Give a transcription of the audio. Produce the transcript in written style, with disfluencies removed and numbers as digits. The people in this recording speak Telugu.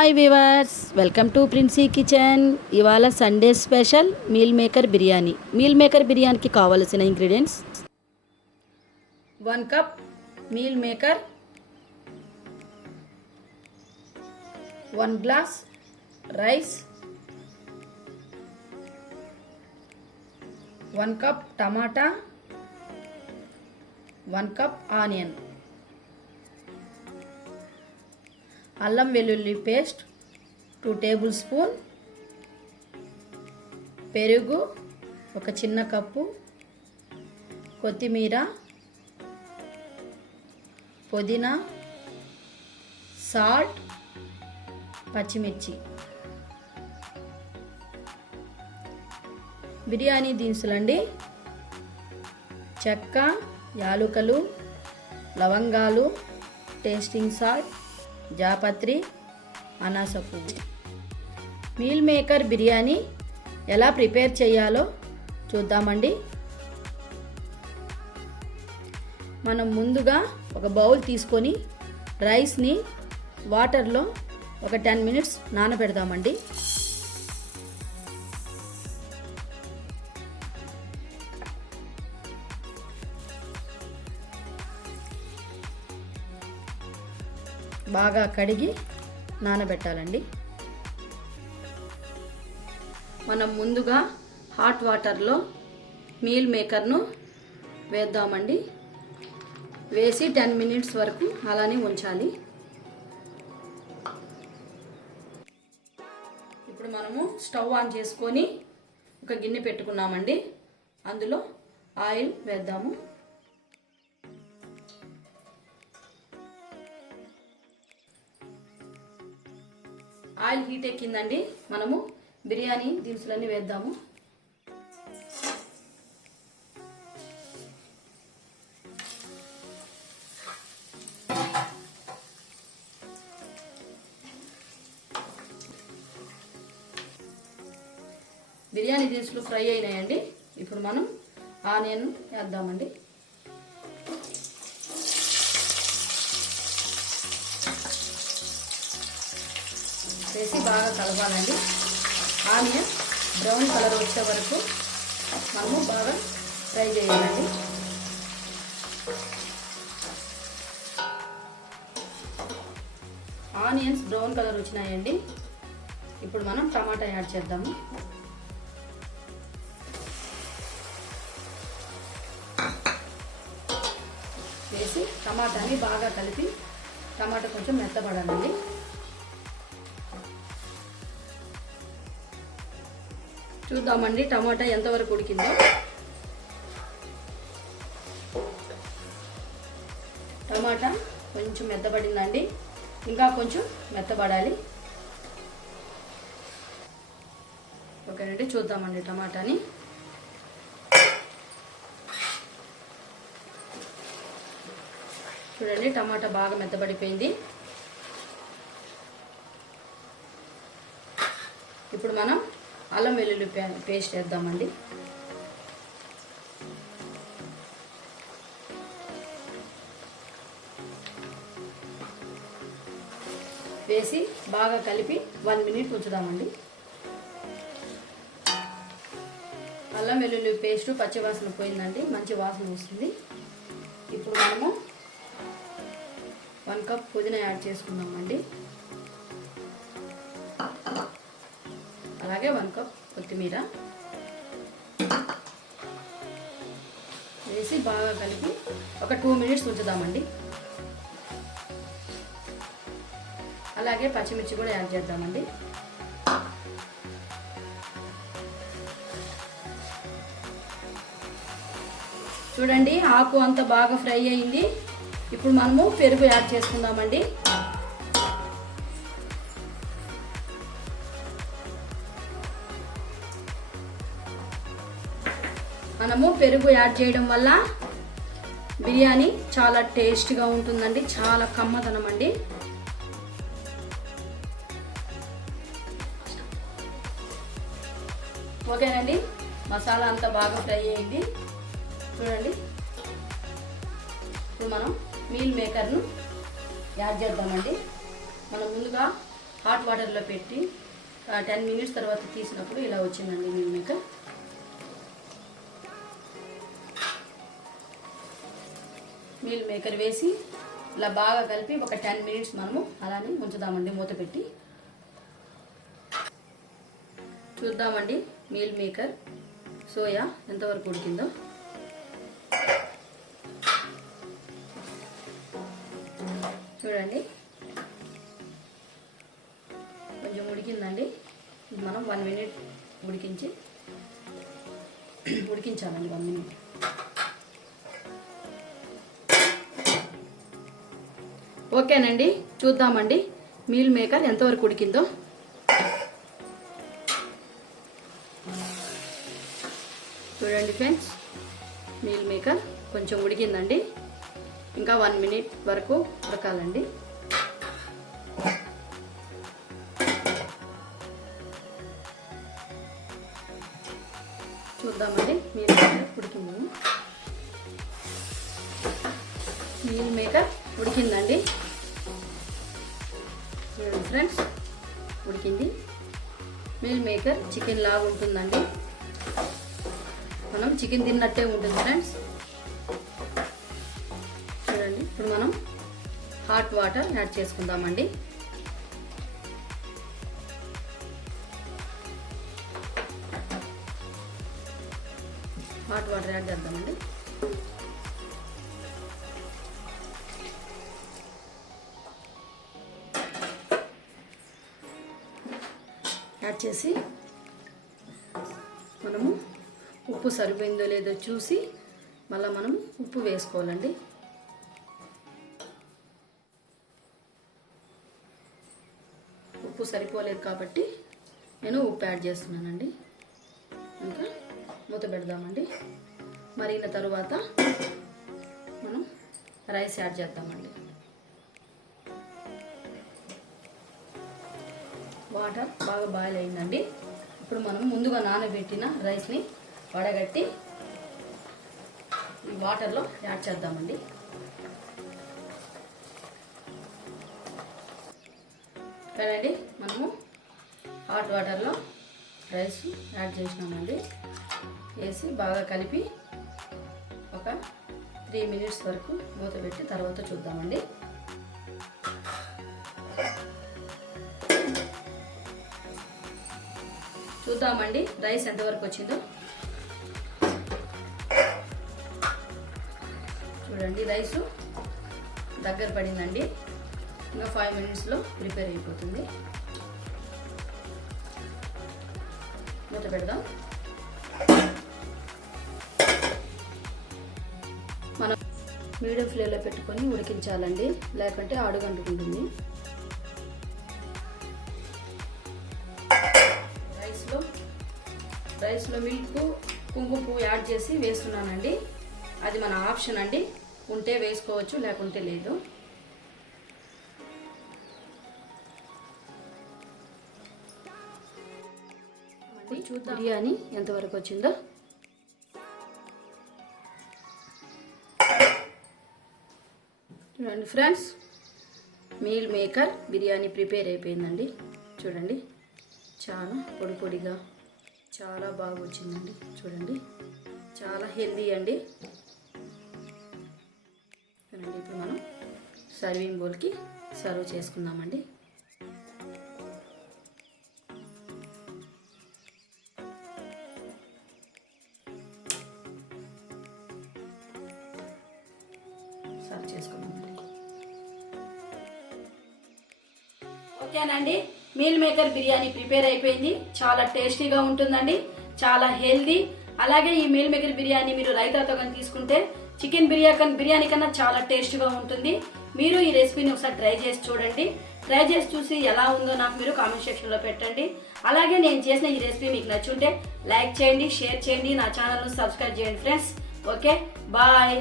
Hi viewers, welcome to Princy kitchen. ఇవాళ Sunday special meal maker biryani. Meal maker బిర్యానీకి కావలసిన ingredients: 1 cup meal maker, 1 glass rice, 1 cup tomato, 1 cup onion, అల్లం వెల్లుల్లి పేస్ట్ 2 టేబుల్ స్పూన్, పెరుగు 1 చిన్న కప్పు, కొత్తిమీర, పుదీనా, సాల్ట్, పచ్చిమిర్చి. బిర్యానీ దినుసులండి: చెక్క, యాలుకలు, లవంగాలు, టేస్టింగ్ సాల్ట్, జాపత్రి, అనాస పువ్వు. మీల్ మేకర్ బిర్యానీ ఎలా ప్రిపేర్ చేయాలో చూద్దామండి. మనం ముందుగా ఒక బౌల్ తీసుకొని రైస్ని వాటర్లో ఒక 10 మినిట్స్ నానబెడదామండి. బాగా కడిగి నానబెట్టాలండి. మనం ముందుగా హాట్ వాటర్లో మీల్ మేకర్ను వేద్దామండి. వేసి 10 మినిట్స్ వరకు అలానే ఉంచాలి. ఇప్పుడు మనము స్టవ్ ఆన్ చేసుకొని ఒక గిన్నె పెట్టుకున్నామండి. అందులో ఆయిల్ వేద్దాము. ఆయిల్ హీట్ ఎక్కిందండి. మనము బిర్యానీ దినుసులన్నీ వేద్దాము. బిర్యానీ దినుసులు ఫ్రై అయినాయండి. ఇప్పుడు మనం ఆనియన్ వేద్దామండి. వేసి బాగా కలపాలండి. ఆనియన్ బ్రౌన్ కలర్ వచ్చే వరకు మనము బాగా ఫ్రై చేయాలండి. ఆనియన్స్ బ్రౌన్ కలర్ వచ్చినాయండి. ఇప్పుడు మనం టమాటా యాడ్ చేద్దాము. వేసి టమాటాని బాగా కలిపి టమాటా కొంచెం మెత్తబడాలండి. చూద్దామండి టమాటా ఎంతవరకు ఉడికిందో. టమాటా కొంచెం మెత్తబడిందండి. ఇంకా కొంచెం మెత్తబడాలి. ఓకేనండి, చూద్దామండి టమాటాని. చూడండి, టమాటా బాగా మెత్తబడిపోయింది. ఇప్పుడు మనం అల్లం వెల్లుల్లి పేస్ట్ వేద్దామండి. వేసి బాగా కలిపి 1 మినిట్ ఉంచుదామండి. అల్లం వెల్లుల్లి పేస్ట్ పచ్చివాసన పోయిందండి. మంచి వాసన వస్తుంది. ఇప్పుడు మనము 1 కప్ పుదీనా యాడ్ చేసుకుందామండి. అలాగే 1 కప్ కొత్తిమీర వేసి బాగా కలిపి ఒక 2 మినిట్స్ ఉంచుదామండి. అలాగే పచ్చిమిర్చి కూడా యాడ్ చేద్దామండి. చూడండి, ఆకు అంతా బాగా ఫ్రై అయింది. ఇప్పుడు మనము పెరుగు యాడ్ చేసుకుందామండి. మనము పెరుగు యాడ్ చేయడం వల్ల బిర్యానీ చాలా టేస్ట్గా ఉంటుందండి. చాలా కమ్మదనం అండి. ఓకేనండి, మసాలా అంతా బాగా ఫ్రై అయింది. చూడండి, ఇప్పుడు మనం మీల్ మేకర్ను యాడ్ చేద్దామండి. మనం ముందుగా హాట్ వాటర్లో పెట్టి 10 మినిట్స్ తర్వాత తీసినప్పుడు ఇలా వచ్చిందండి మీల్ మేకర్. మీల్ మేకర్ వేసి ఇలా బాగా కలిపి ఒక 10 మినిట్స్ మనము అలానే ఉంచుదామండి మూత పెట్టి. చూద్దామండి మీల్ మేకర్ సోయా ఎంతవరకు ఉడికిందో. చూడండి కొంచెం ఉడికిందండి. మనం 1 మినిట్ ఉడికించాలండి 1 మినిట్. ఓకేనండి, చూద్దామండి మీల్ మేకర్ ఎంతవరకు ఉడికిందో. చూడండి ఫ్రెండ్స్, మీల్ మేకర్ కొంచెం ఉడికిందండి. ఇంకా 1 మినిట్ వరకు ఉడకాలండి. చూద్దామండి మీల్ మేకర్ ఉడికింది. మీల్ మేకర్ ఉడికిందండి. చూడండి ఫ్రెండ్స్, ఉడికింది. మీల్ మేకర్ చికెన్ లాగా ఉంటుందండి. మనం చికెన్ తిన్నట్టే ఉంటుంది ఫ్రెండ్స్. చూడండి, ఇప్పుడు మనం హాట్ వాటర్ యాడ్ చేసుకుందామండి. హాట్ వాటర్ యాడ్ చేద్దామండి. యాడ్ చేసి మనము ఉప్పు సరిపోయిందో లేదో చూసి మళ్ళీ మనం ఉప్పు వేసుకోవాలండి. ఉప్పు సరిపోలేదు కాబట్టి నేను ఉప్పు యాడ్ చేస్తున్నానండి. ఇంకా మూత పెడదామండి. మరిగిన తరువాత మనం రైస్ యాడ్ చేద్దామండి. వాటర్ బాగా బాయిల్ అయిందండి. ఇప్పుడు మనం ముందుగా నానబెట్టిన రైస్ని వడగట్టి ఈ వాటర్లో యాడ్ చేద్దామండి. కదండి, మనము హాట్ వాటర్లో రైస్ యాడ్ చేసినామండి. వేసి బాగా కలిపి ఒక 3 మినిట్స్ వరకు మూత పెట్టి తర్వాత చూద్దామండి. చూద్దామండి రైస్ ఎంతవరకు వచ్చిందో. చూడండి, రైసు దగ్గర పడిందండి. ఇంకా 5 మినిట్స్లో ప్రిపేర్ అయిపోతుంది. మూత పెడదాం. మనం మీడియం ఫ్లేమ్లో పెట్టుకొని ఉడికించాలండి, లేకుంటే అడుగు అంటుకుంటుంది. రైస్లో మిల్క్, కుంకుమ పువ్వు యాడ్ చేసి వేస్తున్నానండి. అది మన ఆప్షన్ అండి, ఉంటే వేసుకోవచ్చు లేకుంటే లేదు. చూద్దాం బిర్యానీ ఎంతవరకు వచ్చిందో. చూడండి friends, meal maker biryani prepare అయిపోయిందండి. చూడండి, చాలా పొడి పొడిగా చాలా బాగా వచ్చిందండి. చూడండి, చాలా హెల్దీ అండి. చూడండి, ఇప్పుడు మనం సర్వింగ్ బౌల్కి సర్వ్ చేసుకుందామండి. సర్వ్ చేసుకుందామండి. ఓకేనండి, మీల్ మేకర్ బిర్యానీ ప్రిపేర్ అయిపోయింది. చాలా టేస్టీగా ఉంటుందండి, చాలా హెల్దీ. అలాగే ఈ మీల్ మేకర్ బిర్యానీ మీరు రైతాతో కానీ తీసుకుంటే చికెన్ బిర్యానీ కన్నా చాలా టేస్ట్గా ఉంటుంది. మీరు ఈ రెసిపీని ఒకసారి ట్రై చేసి చూడండి. ట్రై చేసి చూసి ఎలా ఉందో నాకు మీరు కామెంట్ సెక్షన్లో పెట్టండి. అలాగే నేను చేసిన ఈ రెసిపీ మీకు నచ్చుంటే లైక్ చేయండి, షేర్ చేయండి, నా ఛానల్ను సబ్స్క్రైబ్ చేయండి ఫ్రెండ్స్. Okay, bye.